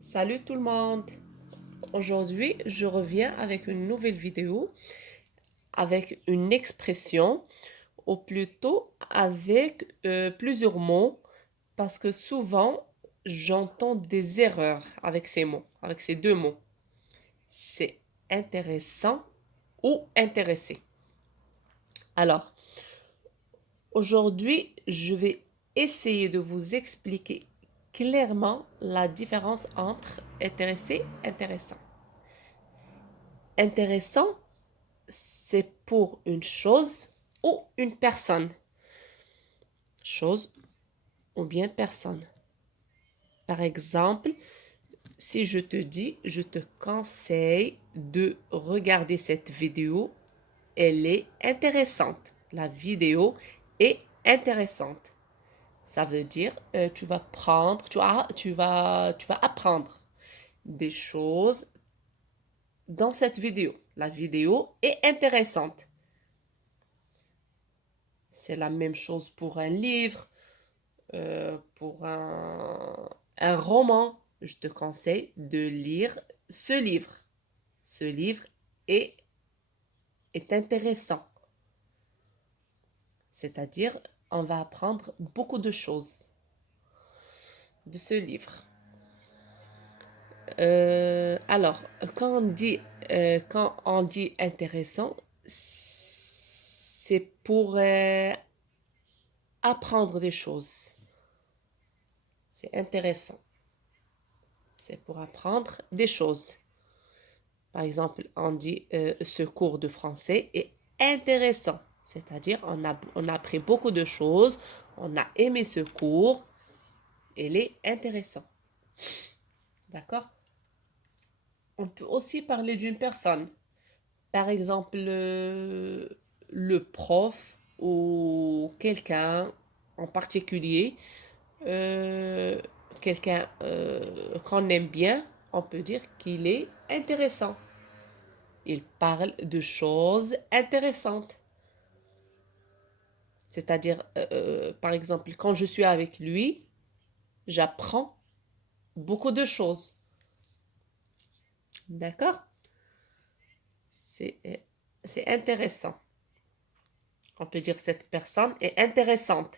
Salut tout le monde! Aujourd'hui, je reviens avec une nouvelle vidéo avec une expression ou plutôt avec plusieurs mots parce que souvent j'entends des erreurs avec ces mots, avec ces deux mots. C'est intéressant ou intéressé. Alors, aujourd'hui, je vais essayer de vous expliquer clairement la différence entre intéressé et intéressant. Intéressant, c'est pour une chose ou une personne. Chose ou bien personne. Par exemple, si je te dis, je te conseille de regarder cette vidéo, elle est intéressante. La vidéo est intéressante. Ça veut dire, tu vas prendre, tu vas apprendre des choses dans cette vidéo. La vidéo est intéressante. C'est la même chose pour un livre, pour un roman. Je te conseille de lire ce livre. Ce livre est, est intéressant. C'est-à-dire, on va apprendre beaucoup de choses de ce livre. Alors, quand on dit intéressant, c'est pour apprendre des choses. C'est intéressant. C'est pour apprendre des choses. Par exemple, on dit ce cours de français est intéressant. C'est-à-dire, on a appris beaucoup de choses, on a aimé ce cours, il est intéressant. D'accord? On peut aussi parler d'une personne. Par exemple, le prof ou quelqu'un en particulier, euh, quelqu'un qu'on aime bien, on peut dire qu'il est intéressant. Il parle de choses intéressantes. C'est-à-dire, par exemple, quand je suis avec lui, j'apprends beaucoup de choses. D'accord? C'est, euh, c'est intéressant. On peut dire que cette personne est intéressante.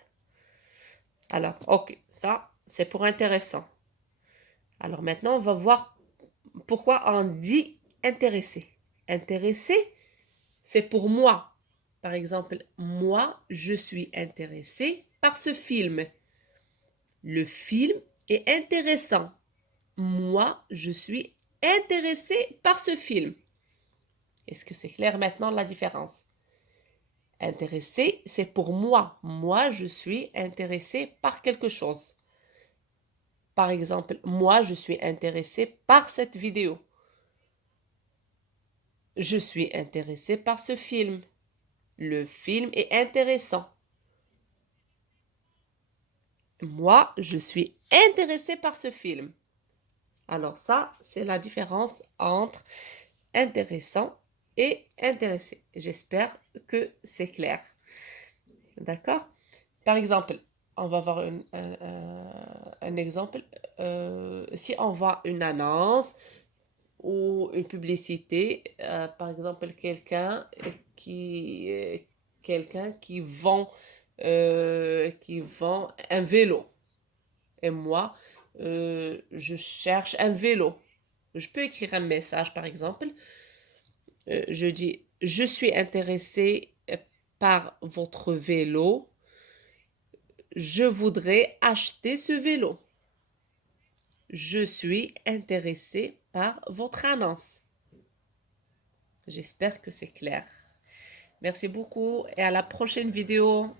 Alors, ok, ça, c'est pour intéressant. Alors maintenant, on va voir pourquoi on dit intéressé. Intéressé, c'est pour moi. Par exemple, moi, je suis intéressé par ce film. Le film est intéressant. Moi, je suis intéressé par ce film. Est-ce que c'est clair maintenant la différence? Intéressé, c'est pour moi. Moi, je suis intéressé par quelque chose. Par exemple, moi, je suis intéressé par cette vidéo. Je suis intéressé par ce film. Le film est intéressant. Moi, je suis intéressé par ce film. Alors ça, c'est la différence entre intéressant et intéressé. J'espère que c'est clair. D'accord? Par exemple, on va voir un exemple. Si on voit une annonce ou une publicité, par exemple, qui, quelqu'un qui vend un vélo. Et moi, je cherche un vélo. Je peux écrire un message, par exemple. Je dis, je suis intéressé par votre vélo. Je voudrais acheter ce vélo. Je suis intéressé par votre annonce. J'espère que c'est clair. Merci beaucoup et à la prochaine vidéo.